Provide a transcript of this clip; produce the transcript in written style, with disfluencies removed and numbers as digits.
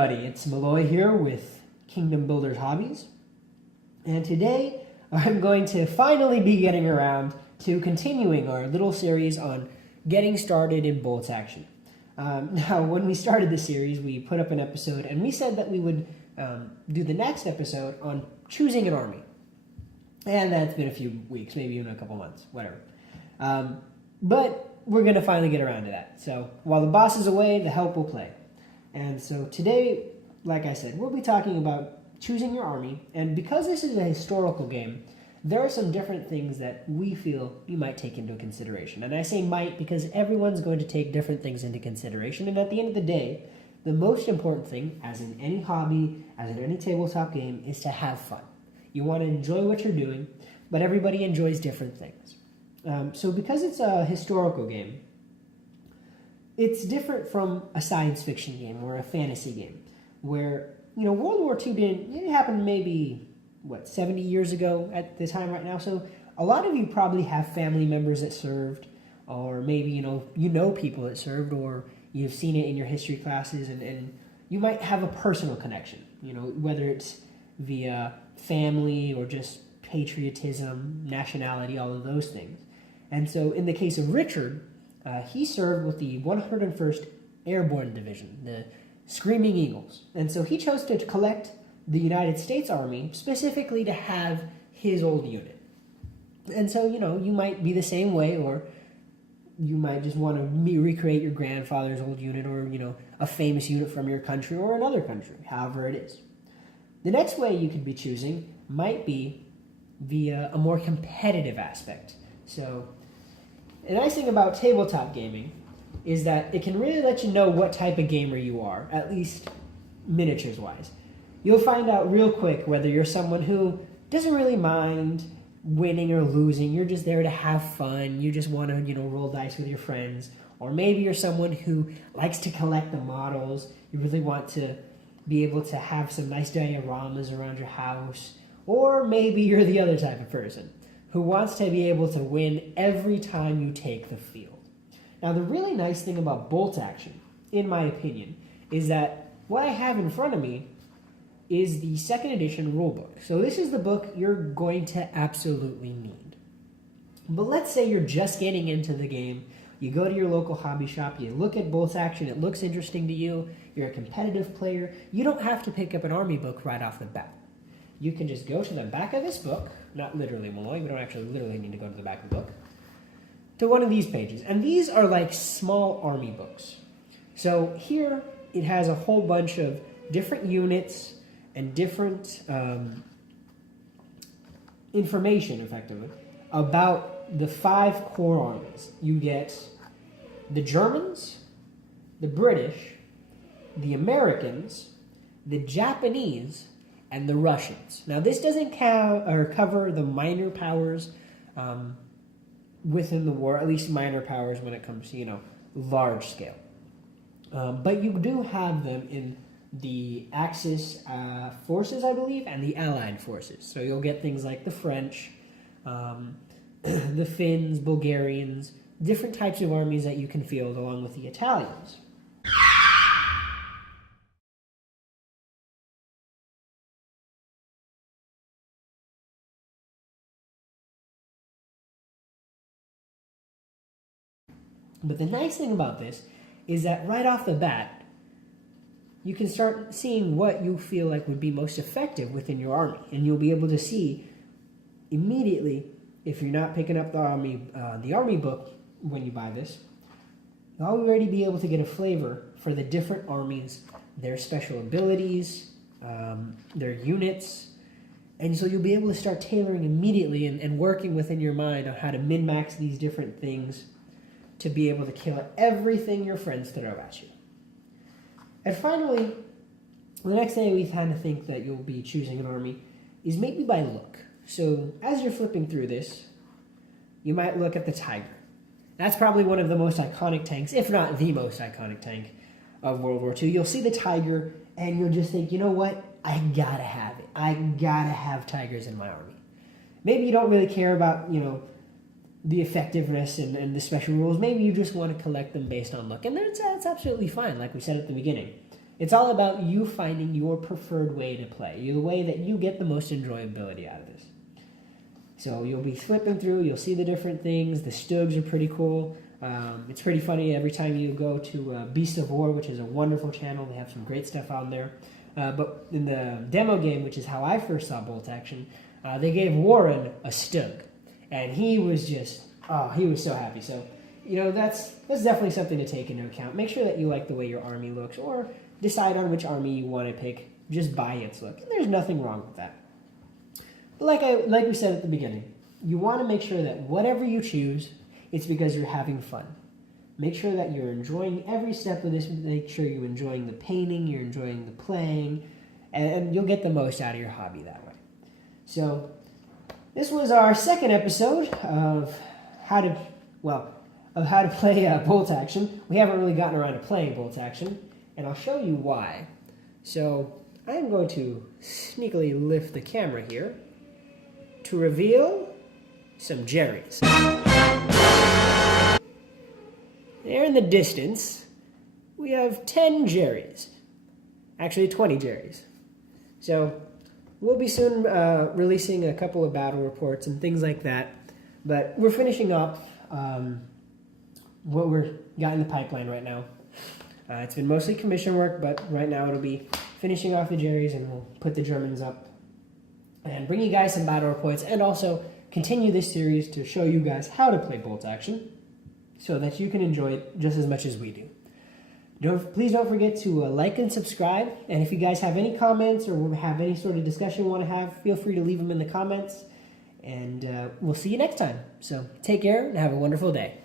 everybody, it's Malloy here with Builders Hobbies, and today I'm going to finally be getting around to continuing our little series on getting started in bolt action. Now, when we started the series, we put up an episode and we said that we would do the next episode on choosing an army, and that's been a few weeks, maybe even a couple months, whatever. But we're going to finally get around to that. So while the boss is away, the help will play. And so today, like I said, we'll be talking about choosing your army. And because this is a historical game, there are some different things that we feel you might take into consideration. And I say might because everyone's going to take different things into consideration. And at the end of the day, the most important thing, as in any hobby, as in any tabletop game, is to have fun. You want to enjoy what you're doing, but everybody enjoys different things. So because it's a historical game, it's different from a science fiction game or a fantasy game where, World War II didn't happen maybe, 70 years ago at the time right now. So a lot of you probably have family members that served, or maybe, you know people that served, or you've seen it in your history classes, and you might have a personal connection, whether it's via family or just patriotism, nationality, all of those things. And so in the case of Richard, he served with the 101st Airborne Division, the Screaming Eagles. And so he chose to collect the United States Army specifically to have his old unit. And so, you might be the same way, or you might just want to recreate your grandfather's old unit, or, a famous unit from your country or another country, however it is. The next way you could be choosing might be via a more competitive aspect. So the nice thing about tabletop gaming is that it can really let you know what type of gamer you are, at least miniatures-wise. You'll find out real quick whether you're someone who doesn't really mind winning or losing. You're just there to have fun. You just want to, roll dice with your friends. Or maybe you're someone who likes to collect the models. You really want to be able to have some nice dioramas around your house. Or maybe you're the other type of person who wants to be able to win every time you take the field. Now, the really nice thing about bolt action, in my opinion, is that what I have in front of me is the 2nd edition rulebook. So this is the book you're going to absolutely need. But let's say you're just getting into the game. You go to your local hobby shop, you look at bolt action, it looks interesting to you, you're a competitive player. You don't have to pick up an army book right off the bat. You can just go to the back of this book, not literally, Malloy, we don't actually literally need to go to the back of the book, to one of these pages. And these are like small army books. So here it has a whole bunch of different units and different information, effectively, about the 5 core armies. You get the Germans, the British, the Americans, the Japanese, and the Russians. Now, this doesn't cover the minor powers within the war, at least minor powers when it comes to, large scale. But you do have them in the Axis forces, I believe, and the Allied forces. So you'll get things like the French, the Finns, Bulgarians, different types of armies that you can field along with the Italians. But the nice thing about this is that right off the bat, you can start seeing what you feel like would be most effective within your army. And you'll be able to see immediately, if you're not picking up the army book when you buy this, you'll already be able to get a flavor for the different armies, their special abilities, their units. And so you'll be able to start tailoring immediately and working within your mind on how to min-max these different things to be able to kill everything your friends throw at you. And finally, the next thing we kind of think that you'll be choosing an army is maybe by look. So as you're flipping through this, you might look at the Tiger. That's probably one of the most iconic tanks, if not the most iconic tank of World War II. You'll see the Tiger, and you'll just think, you know what? I gotta have it. I gotta have Tigers in my army. Maybe you don't really care about, the effectiveness and the special rules. Maybe you just want to collect them based on look. And that's absolutely fine, like we said at the beginning. It's all about you finding your preferred way to play, the way that you get the most enjoyability out of this. So you'll be flipping through, you'll see the different things. The Stugs are pretty cool. It's pretty funny every time you go to Beast of War, which is a wonderful channel. They have some great stuff on there. But in the demo game, which is how I first saw bolt action, they gave Warren a Stug. And he was just, he was so happy. So, that's definitely something to take into account. Make sure that you like the way your army looks, or decide on which army you want to pick just by its look. And there's nothing wrong with that. But like we said at the beginning, you want to make sure that whatever you choose, it's because you're having fun. Make sure that you're enjoying every step of this. Make sure you're enjoying the painting, you're enjoying the playing, and you'll get the most out of your hobby that way. So this was our second episode of how to play bolt action. We haven't really gotten around to playing bolt action, and I'll show you why. So I'm going to sneakily lift the camera here to reveal some Jerry's. There in the distance, we have 10 Jerry's. Actually, 20 Jerry's. So we'll be soon releasing a couple of battle reports and things like that. But we're finishing up what we're got in the pipeline right now. It's been mostly commission work, but right now it'll be finishing off the Jerry's, and we'll put the Germans up and bring you guys some battle reports, and also continue this series to show you guys how to play bolt action so that you can enjoy it just as much as we do. Please don't forget to like and subscribe, and if you guys have any comments or have any sort of discussion you want to have, feel free to leave them in the comments, and we'll see you next time. So take care and have a wonderful day.